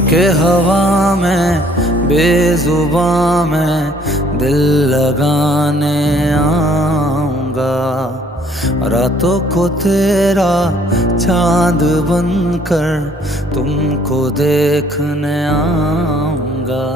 के हवा में बेजुबां में दिल लगाने आऊंगा। रातों को तेरा चांद बनकर तुमको देखने आऊंगा।